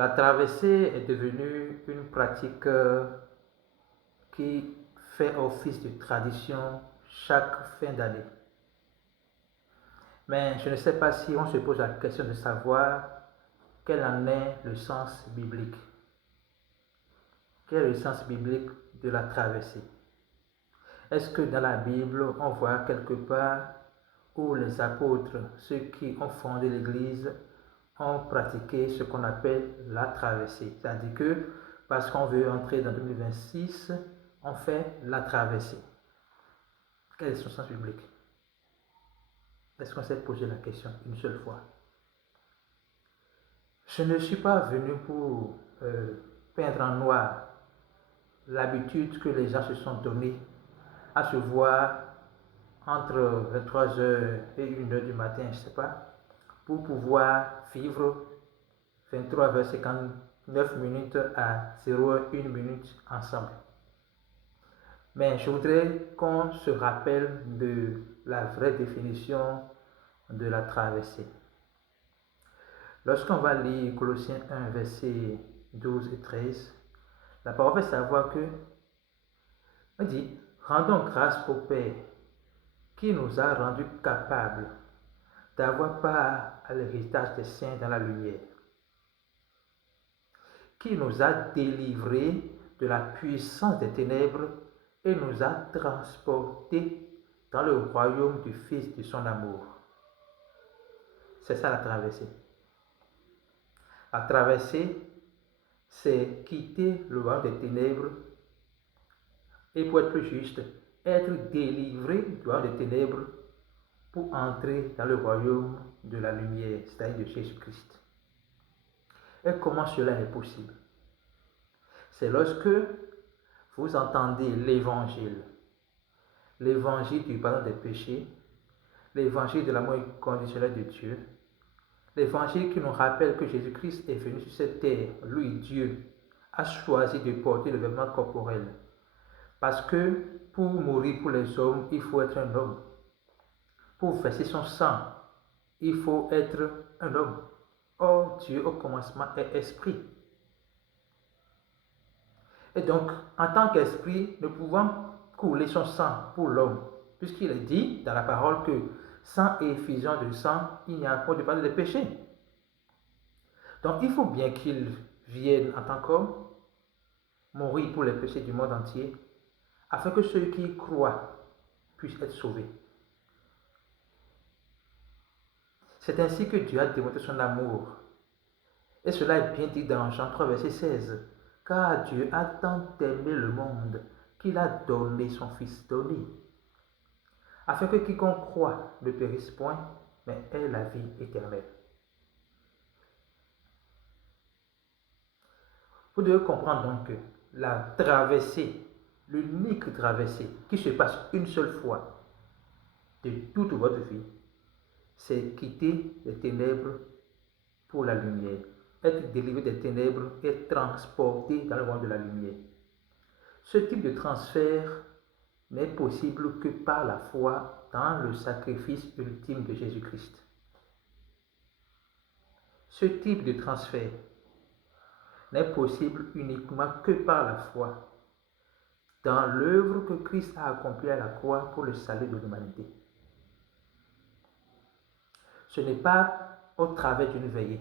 La traversée est devenue une pratique qui fait office de tradition chaque fin d'année. Mais je ne sais pas si on se pose la question de savoir quel en est le sens biblique. Quel est le sens biblique de la traversée? Est-ce que dans la Bible, on voit quelque part où les apôtres, ceux qui ont fondé l'Église, ont pratiqué ce qu'on appelle la traversée? C'est-à-dire que parce qu'on veut entrer dans 2026, on fait la traversée. Quel est son sens biblique? Est-ce qu'on s'est posé la question une seule fois? Je ne suis pas venu pour peindre en noir l'habitude que les gens se sont donnés à se voir entre 23h et 1h du matin, je ne sais pas, pour pouvoir vivre 23h59 minutes à 0h1 minute ensemble. Mais je voudrais qu'on se rappelle de la vraie définition de la traversée. Lorsqu'on va lire Colossiens 1, versets 12 et 13, la parole fait savoir que, on dit, rendons grâce au Père qui nous a rendus capables d'avoir part à l'héritage des saints dans la lumière, qui nous a délivrés de la puissance des ténèbres et nous a transportés dans le royaume du Fils de son amour. C'est ça la traversée. La traversée, c'est quitter le royaume des ténèbres et, pour être plus juste, être délivré du royaume des ténèbres pour entrer dans le royaume de la lumière, c'est-à-dire de Jésus-Christ. Et comment cela est possible? C'est lorsque vous entendez l'évangile du pardon des péchés, l'évangile de l'amour inconditionnel de Dieu, l'évangile qui nous rappelle que Jésus-Christ est venu sur cette terre, lui, Dieu, a choisi de porter le vêtement corporel. Parce que pour mourir pour les hommes, il faut être un homme. Pour verser son sang, il faut être un homme. Or, Dieu au commencement est esprit. Et donc, en tant qu'esprit, nous pouvons couler son sang pour l'homme, puisqu'il est dit dans la parole que sans effusion de sang, il n'y a pas de pardon des péchés. Donc, il faut bien qu'il vienne en tant qu'homme, mourir pour les péchés du monde entier, afin que ceux qui y croient puissent être sauvés. C'est ainsi que Dieu a démontré son amour. Et cela est bien dit dans Jean 3, verset 16. Car Dieu a tant aimé le monde qu'il a donné son Fils donné, afin que quiconque croit ne périsse point, mais ait la vie éternelle. Vous devez comprendre donc que la traversée, l'unique traversée qui se passe une seule fois de toute votre vie, c'est quitter les ténèbres pour la lumière, être délivré des ténèbres et être transporté dans le monde de la lumière. Ce type de transfert n'est possible que par la foi dans le sacrifice ultime de Jésus-Christ. Ce type de transfert n'est possible uniquement que par la foi dans l'œuvre que Christ a accomplie à la croix pour le salut de l'humanité. Ce n'est pas au travers d'une veillée,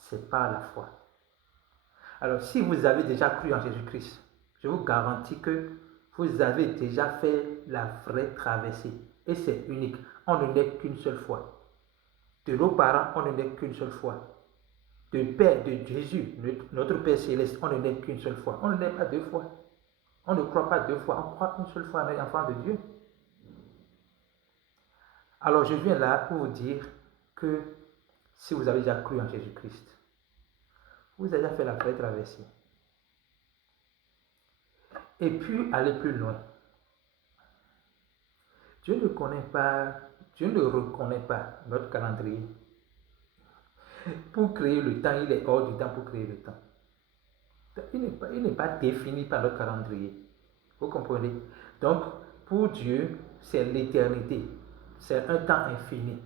c'est par la foi. Alors, si vous avez déjà cru en Jésus-Christ, je vous garantis que vous avez déjà fait la vraie traversée. Et c'est unique. On ne naît qu'une seule fois. De nos parents, on ne naît qu'une seule fois. De Père, de Jésus, notre Père céleste, on ne naît qu'une seule fois. On ne naît pas deux fois. On ne croit pas deux fois. On croit une seule fois en enfant de Dieu. Alors, je viens là pour vous dire que si vous avez déjà cru en Jésus-Christ, vous avez déjà fait la vraie traversée. Et puis, aller plus loin. Dieu ne reconnaît pas notre calendrier. Pour créer le temps, il est hors du temps pour créer le temps. Il n'est pas défini par notre calendrier. Vous comprenez? Donc, pour Dieu, c'est l'éternité. C'est un temps infini.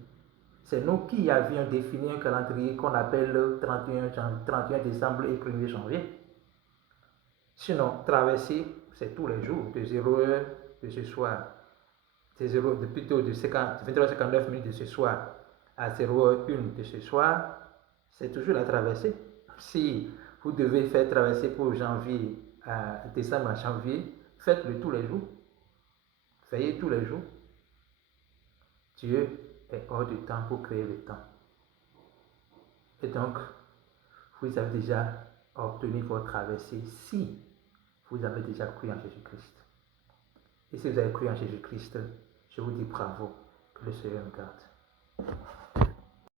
C'est nous qui avions défini un calendrier qu'on appelle 31 décembre et 1er janvier. Sinon, traverser, c'est tous les jours, de 0h de ce soir, plutôt de 23h59 minutes de ce soir à 0h01 de ce soir, c'est toujours la traversée. Si vous devez faire traverser pour janvier à décembre à janvier, faites-le tous les jours. Veillez tous les jours. Dieu est hors du temps pour créer le temps. Et donc, vous avez déjà obtenu votre traversée si vous avez déjà cru en Jésus-Christ. Et si vous avez cru en Jésus-Christ, je vous dis bravo, que le Seigneur nous garde.